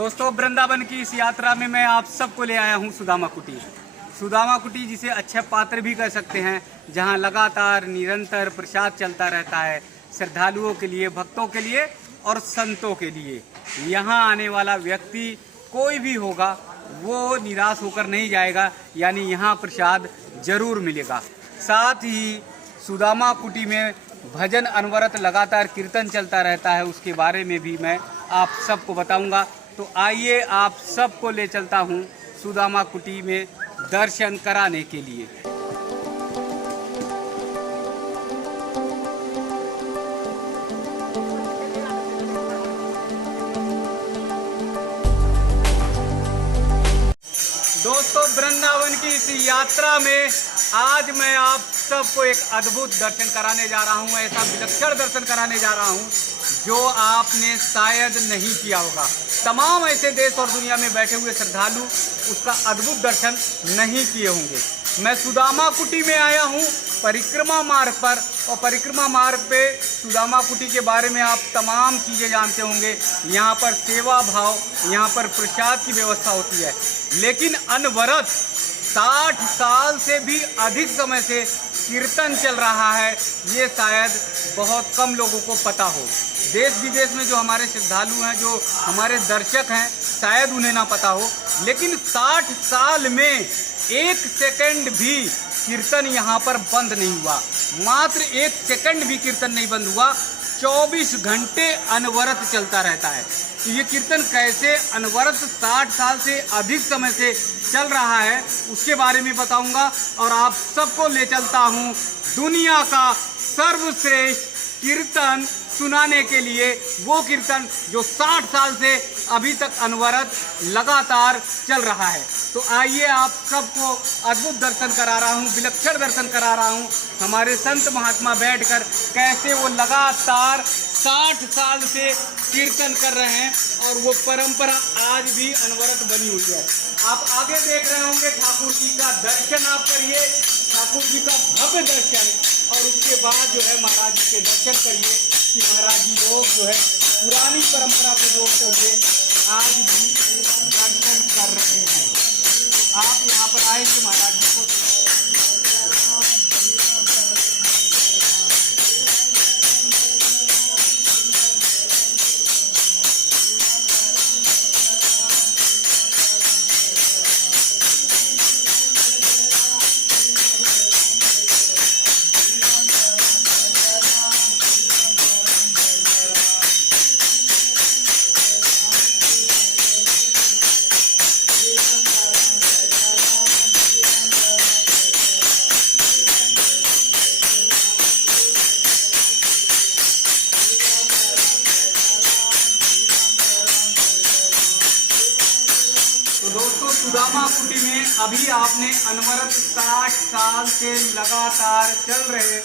दोस्तों, वृंदावन की इस यात्रा में मैं आप सबको ले आया हूँ सुदामा कुटी। सुदामा कुटी जिसे अक्षय पात्र भी कह सकते हैं, जहाँ लगातार निरंतर प्रसाद चलता रहता है श्रद्धालुओं के लिए, भक्तों के लिए और संतों के लिए। यहाँ आने वाला व्यक्ति कोई भी होगा वो निराश होकर नहीं जाएगा, यानी यहाँ प्रसाद जरूर मिलेगा। साथ ही सुदामा कुटी में भजन अनवरत लगातार कीर्तन चलता रहता है, उसके बारे में भी मैं आप सबको बताऊंगा। तो आइए आप सबको ले चलता हूँ सुदामा कुटी में दर्शन कराने के लिए। दोस्तों, वृंदावन की इस यात्रा में आज मैं आप सबको एक अद्भुत दर्शन कराने जा रहा हूँ, ऐसा विलक्षण दर्शन कराने जा रहा हूँ जो आपने शायद नहीं किया होगा। तमाम ऐसे देश और दुनिया में बैठे हुए श्रद्धालु उसका अद्भुत दर्शन नहीं किए होंगे। मैं सुदामा कुटी में आया हूँ परिक्रमा मार्ग पर, और परिक्रमा मार्ग पे सुदामा कुटी के बारे में आप तमाम चीज़ें जानते होंगे। यहाँ पर सेवा भाव, यहाँ पर प्रसाद की व्यवस्था होती है, लेकिन अनवरत 60 साल से भी अधिक समय से कीर्तन चल रहा है। ये शायद बहुत कम लोगों को पता हो। देश विदेश में जो हमारे श्रद्धालु हैं, जो हमारे दर्शक हैं, शायद उन्हें ना पता हो, लेकिन 60 साल में 1 सेकंड भी कीर्तन यहाँ पर बंद नहीं हुआ। मात्र 1 सेकंड भी कीर्तन नहीं बंद हुआ। 24 घंटे अनवरत चलता रहता है। तो ये कीर्तन कैसे अनवरत 60 साल से अधिक समय से चल रहा है उसके बारे में बताऊंगा, और आप सबको ले चलता हूँ दुनिया का सर्वश्रेष्ठ कीर्तन सुनाने के लिए। वो कीर्तन जो 60 साल से अभी तक अनवरत लगातार चल रहा है। तो आइए आप सबको अद्भुत दर्शन करा रहा हूँ, विलक्षण दर्शन करा रहा हूँ। हमारे संत महात्मा बैठकर कैसे वो लगातार 60 साल से कीर्तन कर रहे हैं, और वो परंपरा आज भी अनवरत बनी हुई है। आप आगे देख रहे होंगे, ठाकुर जी का दर्शन आप करिए, ठाकुर जी का भव्य दर्शन, और उसके बाद जो है महाराज जी के दर्शन करिए कि महाराज जी लोग जो है पुरानी परंपरा को जोड़ते हुए आज भी दर्शन कर रहे हैं। आप यहाँ पर आएंगे महाराज जी को दोस्तों, सुदामा कुटी में अभी आपने अनवरत 60 साल से लगातार चल रहे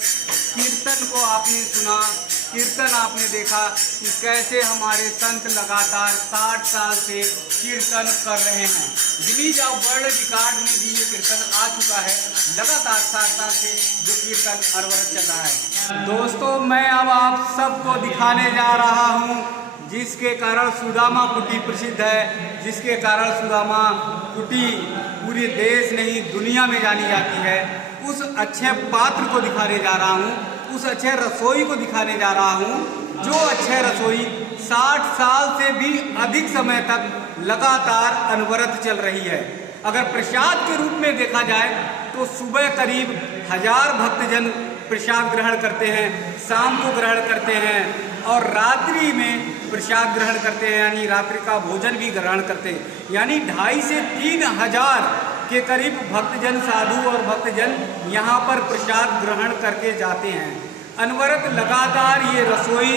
कीर्तन को आपने सुना। कीर्तन आपने देखा कि कैसे हमारे संत लगातार 60 साल से कीर्तन कर रहे हैं। गिनीज ऑफ वर्ल्ड रिकॉर्ड में भी ये कीर्तन आ चुका है। लगातार 60 साल से जो कीर्तन अनवरत चल रहा है। दोस्तों, मैं अब आप सबको दिखाने जा रहा हूँ जिसके कारण सुदामा कुटी प्रसिद्ध है, जिसके कारण सुदामा कुटी पूरे देश नहीं दुनिया में जानी जाती है। उस अक्षय पात्र को दिखाने जा रहा हूँ, उस अक्षय रसोई को दिखाने जा रहा हूँ, जो अक्षय रसोई 60 साल से भी अधिक समय तक लगातार अनवरत चल रही है। अगर प्रसाद के रूप में देखा जाए तो सुबह करीब 1000 भक्तजन प्रसाद ग्रहण करते हैं, शाम को ग्रहण करते हैं, और रात्रि में प्रसाद ग्रहण करते हैं, यानी रात्रि का भोजन भी ग्रहण करते हैं। यानी 2,500 से 3,000 के करीब भक्तजन, साधु और भक्तजन यहाँ पर प्रसाद ग्रहण करके जाते हैं। अनवरत लगातार ये रसोई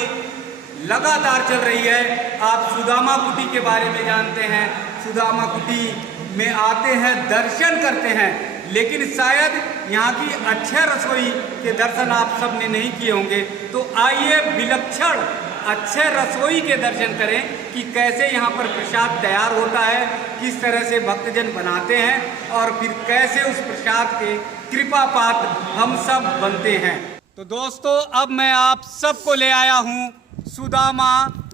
लगातार चल रही है। आप सुदामा कुटी के बारे में जानते हैं, सुदामा कुटी में आते हैं, दर्शन करते हैं, लेकिन शायद यहाँ की अक्षय रसोई के दर्शन आप सब ने नहीं किए होंगे। तो आइए विलक्षण अक्षय रसोई के दर्शन करें कि कैसे यहाँ पर प्रसाद तैयार होता है, किस तरह से भक्तजन बनाते हैं, और फिर कैसे उस प्रसाद के कृपा पात्र हम सब बनते हैं। तो दोस्तों, अब मैं आप सबको ले आया हूँ सुदामा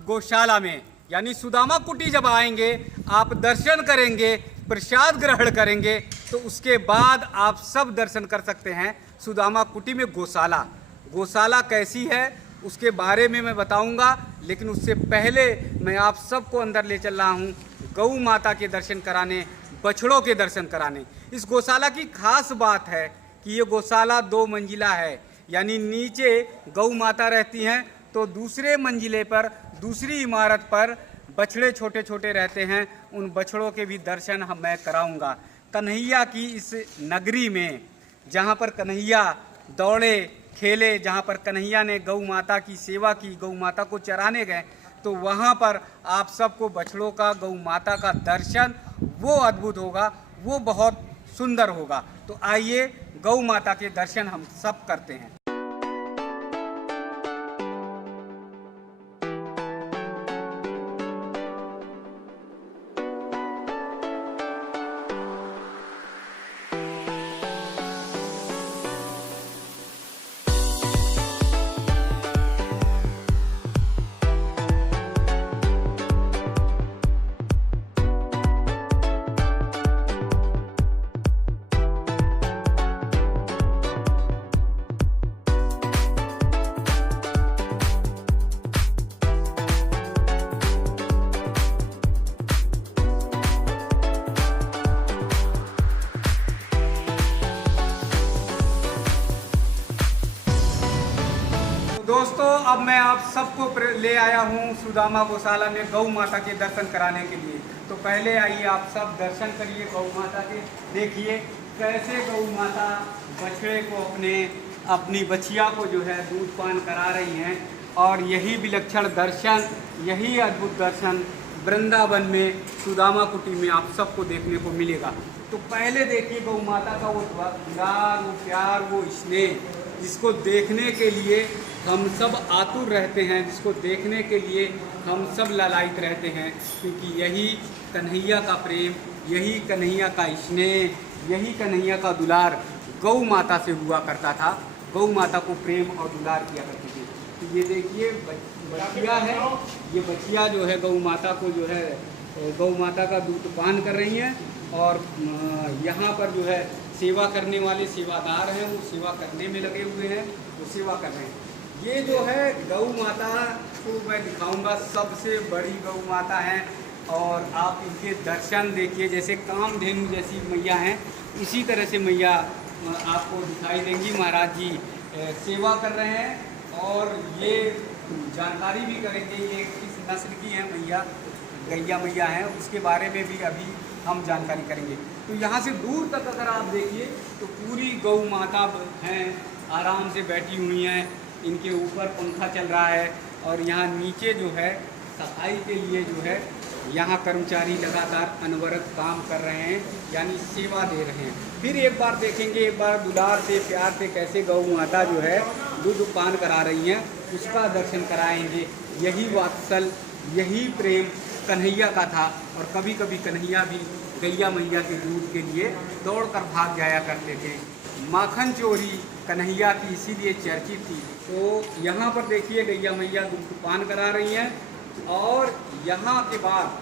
गौशाला में, यानी सुदामा कुटी जब आएंगे, आप दर्शन करेंगे, प्रसाद ग्रहण करेंगे, तो उसके बाद आप सब दर्शन कर सकते हैं सुदामा कुटी में गौशाला। गौशाला कैसी है उसके बारे में मैं बताऊंगा, लेकिन उससे पहले मैं आप सबको अंदर ले चल रहा हूं गौ माता के दर्शन कराने, बछड़ों के दर्शन कराने। इस गौशाला की खास बात है कि ये गौशाला 2 मंजिला है, यानी नीचे गौ माता रहती हैं, तो दूसरे मंजिले पर, दूसरी इमारत पर बछड़े छोटे छोटे रहते हैं। उन बछड़ों के भी दर्शन मैं कराऊंगा। कन्हैया की इस नगरी में, जहाँ पर कन्हैया दौड़े खेले, जहाँ पर कन्हैया ने गौ माता की सेवा की, गौ माता को चराने गए, तो वहाँ पर आप सबको बछड़ों का, गौ माता का दर्शन वो अद्भुत होगा, वो बहुत सुंदर होगा। तो आइए गौ माता के दर्शन हम सब करते हैं। दोस्तों, अब मैं आप सबको ले आया हूँ सुदामा गौशाला में गौ माता के दर्शन कराने के लिए। तो पहले आइए आप सब दर्शन करिए गौ माता के। देखिए कैसे गौ माता बछड़े को, अपनी बछिया को जो है दूध पान करा रही हैं। और यही विलक्षण दर्शन, यही अद्भुत दर्शन वृंदावन में सुदामा कुटी में आप सबको देखने को मिलेगा। तो पहले देखिए गौ माता का वो दुलार, वो प्यार, वो स्नेह, जिसको देखने के लिए हम सब आतुर रहते हैं, जिसको देखने के लिए हम सब लालायित रहते हैं, क्योंकि यही कन्हैया का प्रेम, यही कन्हैया का स्नेह, यही कन्हैया का दुलार गौ माता से हुआ करता था। गौ माता को प्रेम और दुलार किया करती थी। तो ये देखिए बछिया है, ये बछिया जो है गौ माता को जो है गौ माता का दूध पान कर रही हैं। और यहाँ पर जो है सेवा करने वाले सेवादार हैं, वो सेवा करने में लगे हुए हैं, वो सेवा कर रहे हैं। ये जो है गौ माता को मैं दिखाऊंगा, सबसे बड़ी गौ माता है। और आप इनके दर्शन देखिए, जैसे कामधेनु जैसी मैया हैं, इसी तरह से मैया आपको दिखाई देंगी। महाराज जी सेवा कर रहे हैं और ये जानकारी भी करेंगे ये किस नस्ल की है मैया, गैया मैया हैं, उसके बारे में भी अभी हम जानकारी करेंगे। तो यहाँ से दूर तक अगर आप देखिए तो पूरी गौ माता हैं, आराम से बैठी हुई हैं, इनके ऊपर पंखा चल रहा है। और यहाँ नीचे जो है सफाई के लिए जो है यहाँ कर्मचारी लगातार अनवरत काम कर रहे हैं, यानी सेवा दे रहे हैं। फिर एक बार देखेंगे, एक बार दुलार से, प्यार से कैसे गौ माता जो है दूध पान करा रही हैं, उसका दर्शन कराएंगे। यही वात्सल, यही प्रेम कन्हैया का था। और कभी कभी कन्हैया भी गैया मैया के दूध के लिए दौड़कर भाग जाया करते थे। माखन चोरी कन्हैया की इसीलिए चर्चित थी। तो यहाँ पर देखिए गैया मैया दूध पान करा रही हैं। और यहाँ के बाद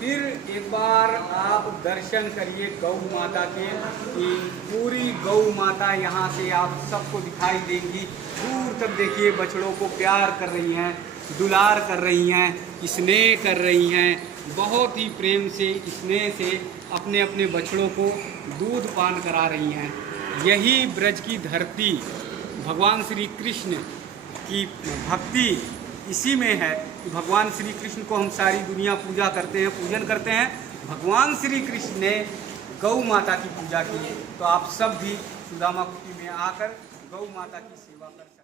फिर एक बार आप दर्शन करिए गौ माता के, कि पूरी गौ माता यहाँ से आप सबको दिखाई देंगी। दूर तक देखिए बछड़ों को प्यार कर रही हैं, दुलार कर रही हैं, स्नेह कर रही हैं, बहुत ही प्रेम से, स्नेह से अपने अपने बछड़ों को दूध पान करा रही हैं। यही ब्रज की धरती, भगवान श्री कृष्ण की भक्ति इसी में है कि भगवान श्री कृष्ण को हम सारी दुनिया पूजा करते हैं, पूजन करते हैं। भगवान श्री कृष्ण ने गौ माता की पूजा की, तो आप सब भी सुदामा कुटी में आकर गौ माता की सेवा करते हैं।